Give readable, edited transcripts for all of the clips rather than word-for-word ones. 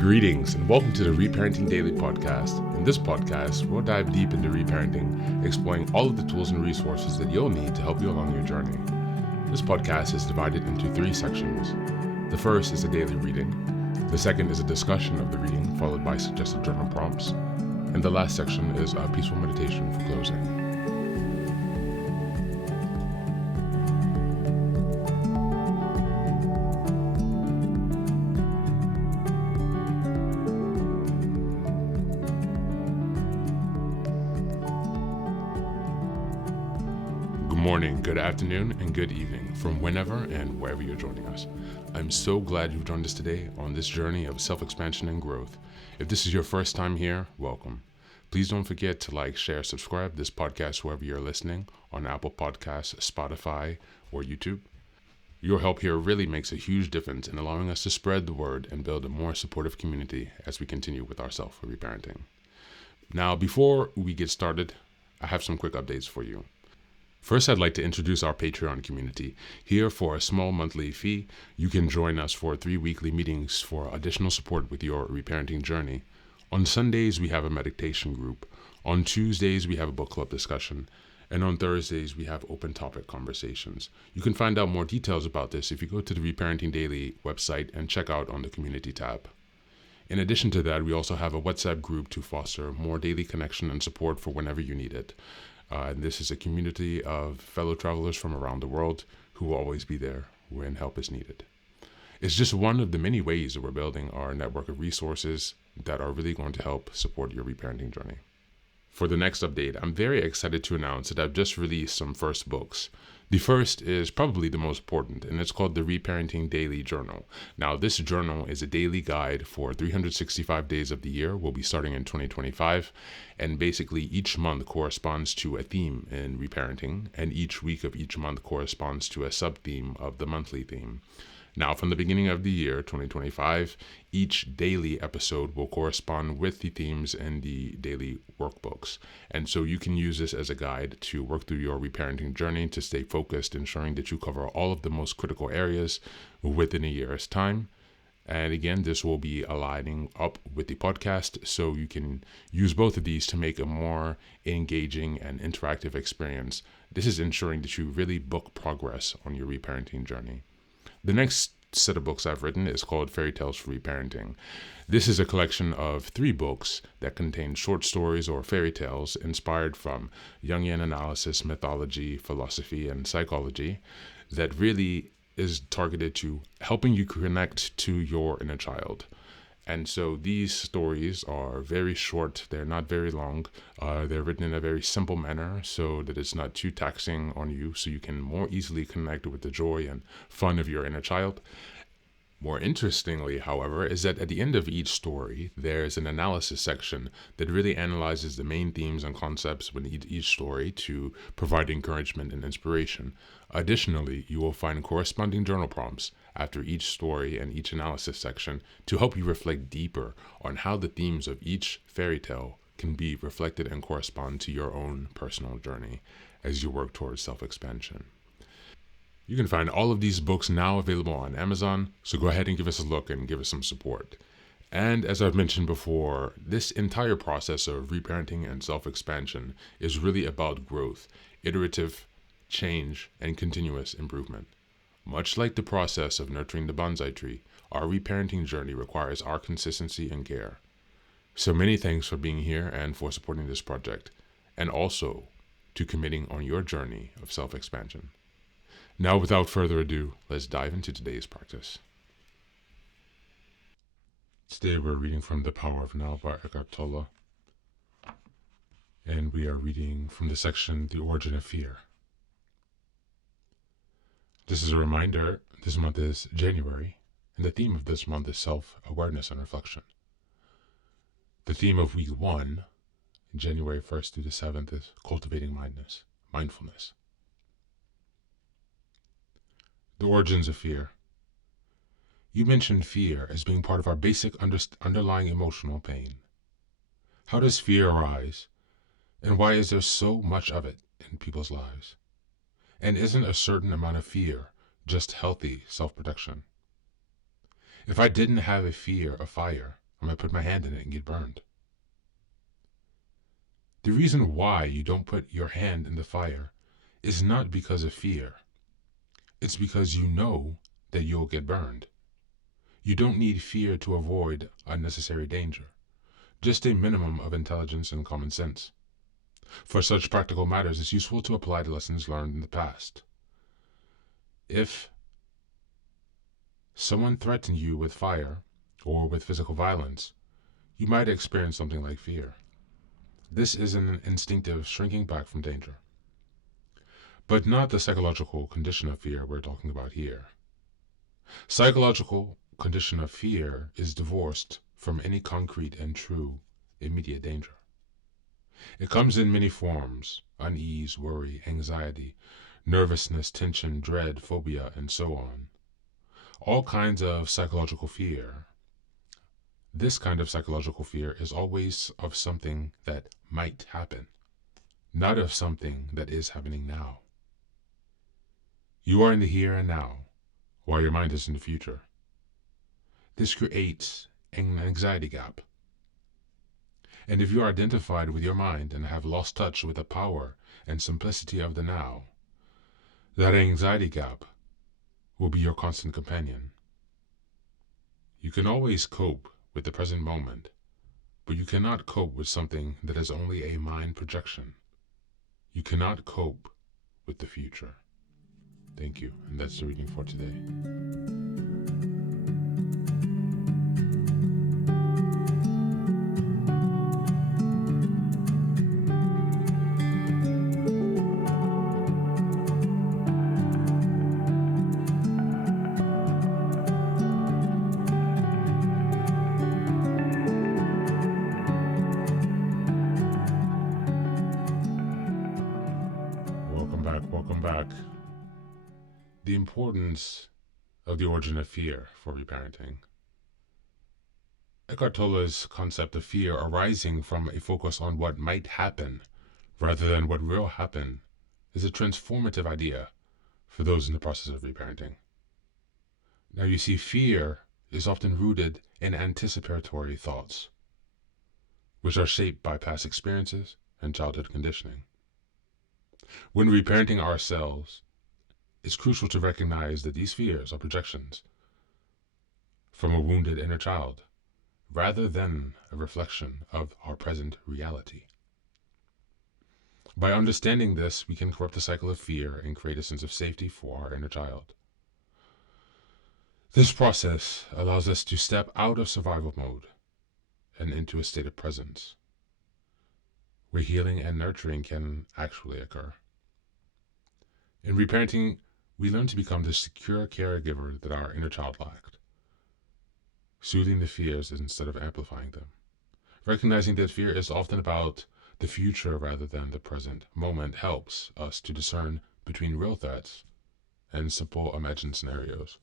Greetings and welcome to the Reparenting Daily podcast. In this podcast, we'll dive deep into reparenting, exploring all of the tools and resources that you'll need to help you along your journey. This podcast is divided into 3 sections. The first is a daily reading. The second is a discussion of the reading, followed by suggested journal prompts. And the last section is a peaceful meditation for closing. Good morning, good afternoon, and good evening from whenever and wherever you're joining us. I'm so glad you've joined us today on this journey of self-expansion and growth. If this is your first time here, welcome. Please don't forget to like, share, subscribe this podcast wherever you're listening, on Apple Podcasts, Spotify, or YouTube. Your help here really makes a huge difference in allowing us to spread the word and build a more supportive community as we continue with our self-reparenting. Now, before we get started, I have some quick updates for you. First, I'd like to introduce our Patreon community. Here, for a small monthly fee, you can join us for 3 weekly meetings for additional support with your reparenting journey. On Sundays, we have a meditation group. On Tuesdays, we have a book club discussion. And on Thursdays, we have open topic conversations. You can find out more details about this if you go to the Reparenting Daily website and check out on the community tab. In addition to that, we also have a WhatsApp group to foster more daily connection and support for whenever you need it. And this is a community of fellow travelers from around the world who will always be there when help is needed. It's just one of the many ways that we're building our network of resources that are really going to help support your reparenting journey. For the next update, I'm very excited to announce that I've just released some first books. The first is probably the most important, and it's called the Reparenting Daily Journal. Now, this journal is a daily guide for 365 days of the year. We'll be starting in 2025, and basically each month corresponds to a theme in reparenting, and each week of each month corresponds to a sub-theme of the monthly theme. Now, from the beginning of the year, 2025, each daily episode will correspond with the themes in the daily workbooks. And so you can use this as a guide to work through your reparenting journey to stay focused, ensuring that you cover all of the most critical areas within a year's time. And again, this will be aligning up with the podcast, so you can use both of these to make a more engaging and interactive experience. This is ensuring that you really book progress on your reparenting journey. The next set of books I've written is called Fairy Tales for Reparenting. This is a collection of 3 books that contain short stories or fairy tales inspired from Jungian analysis, mythology, philosophy, and psychology that really is targeted to helping you connect to your inner child. And so these stories are very short. They're not very long. They're written in a very simple manner so that it's not too taxing on you, so you can more easily connect with the joy and fun of your inner child. More interestingly, however, is that at the end of each story, there's an analysis section that really analyzes the main themes and concepts within each story to provide encouragement and inspiration. Additionally, you will find corresponding journal prompts after each story and each analysis section to help you reflect deeper on how the themes of each fairy tale can be reflected and correspond to your own personal journey as you work towards self-expansion. You can find all of these books now available on Amazon, so go ahead and give us a look and give us some support. And as I've mentioned before, this entire process of reparenting and self-expansion is really about growth, iterative change, and continuous improvement. Much like the process of nurturing the bonsai tree, our reparenting journey requires our consistency and care. So many thanks for being here and for supporting this project, and also to committing on your journey of self-expansion. Now, without further ado, let's dive into today's practice. Today we're reading from The Power of Now by Eckhart Tolle, and we are reading from the section The Origin of Fear. This is a reminder, this month is January, and the theme of this month is self-awareness and reflection. The theme of week 1, January 1st through the 7th, is Cultivating Mindfulness. The origins of fear. You mentioned fear as being part of our basic underlying emotional pain. How does fear arise, and why is there so much of it in people's lives? And isn't a certain amount of fear just healthy self-protection? If I didn't have a fear of fire, I might put my hand in it and get burned. The reason why you don't put your hand in the fire is not because of fear. It's because you know that you'll get burned. You don't need fear to avoid unnecessary danger, just a minimum of intelligence and common sense. For such practical matters, it's useful to apply the lessons learned in the past. If someone threatened you with fire or with physical violence, you might experience something like fear. This is an instinctive shrinking back from danger, but not the psychological condition of fear we're talking about here. Psychological condition of fear is divorced from any concrete and true immediate danger. It comes in many forms: unease, worry, anxiety, nervousness, tension, dread, phobia, and so on. All kinds of psychological fear. This kind of psychological fear is always of something that might happen, not of something that is happening now. You are in the here and now, while your mind is in the future. This creates an anxiety gap. And if you are identified with your mind and have lost touch with the power and simplicity of the now, that anxiety gap will be your constant companion. You can always cope with the present moment, but you cannot cope with something that is only a mind projection. You cannot cope with the future. Thank you, and that's the reading for today. Welcome back. The importance of the origin of fear for reparenting. Eckhart Tolle's concept of fear arising from a focus on what might happen rather than what will happen is a transformative idea for those in the process of reparenting. Now you see, fear is often rooted in anticipatory thoughts, which are shaped by past experiences and childhood conditioning. When reparenting ourselves, it's crucial to recognize that these fears are projections from a wounded inner child, rather than a reflection of our present reality. By understanding this, we can corrupt the cycle of fear and create a sense of safety for our inner child. This process allows us to step out of survival mode and into a state of presence, where healing and nurturing can actually occur. In reparenting, we learn to become the secure caregiver that our inner child lacked, soothing the fears instead of amplifying them. Recognizing that fear is often about the future rather than the present moment helps us to discern between real threats and simple imagined scenarios.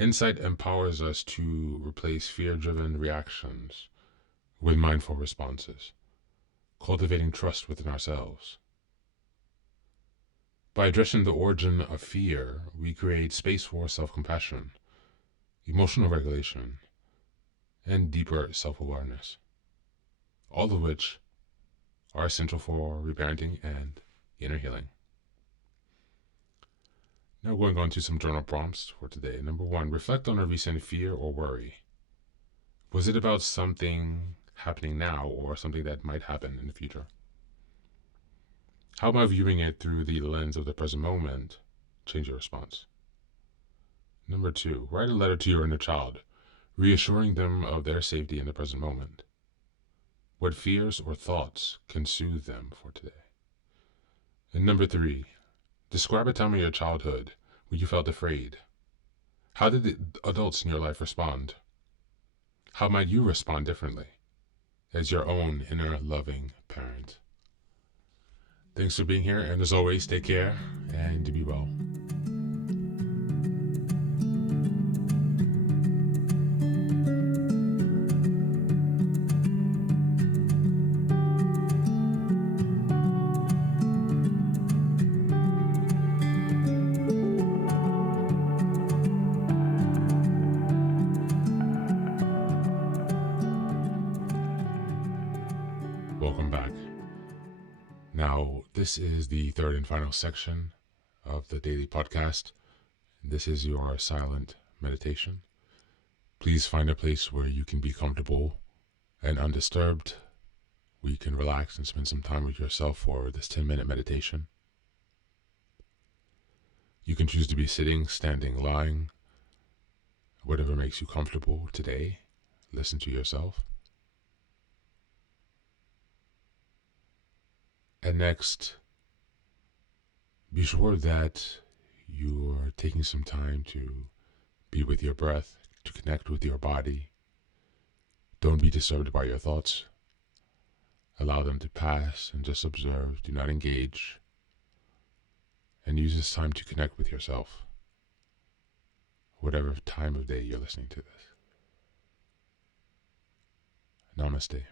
Insight empowers us to replace fear-driven reactions with mindful responses, cultivating trust within ourselves. By addressing the origin of fear, we create space for self-compassion, emotional regulation, and deeper self-awareness, all of which are essential for reparenting and inner healing. Now going on to some journal prompts for today. Number 1, reflect on a recent fear or worry. Was it about something happening now or something that might happen in the future? How am I viewing it through the lens of the present moment? Change your response. Number 2, write a letter to your inner child, reassuring them of their safety in the present moment. What fears or thoughts can soothe them for today? And number 3, describe a time in your childhood when you felt afraid. How did the adults in your life respond? How might you respond differently as your own inner loving parent? Thanks for being here, and as always, take care and be well. This is the third and final section of the daily podcast. This is your silent meditation. Please find a place where you can be comfortable and undisturbed, where you can relax and spend some time with yourself for this 10-minute meditation. You can choose to be sitting, standing, lying, whatever makes you comfortable today. Listen to yourself. And next, be sure that you're taking some time to be with your breath, to connect with your body. Don't be disturbed by your thoughts. Allow them to pass and just observe. Do not engage. And use this time to connect with yourself, whatever time of day you're listening to this. Namaste.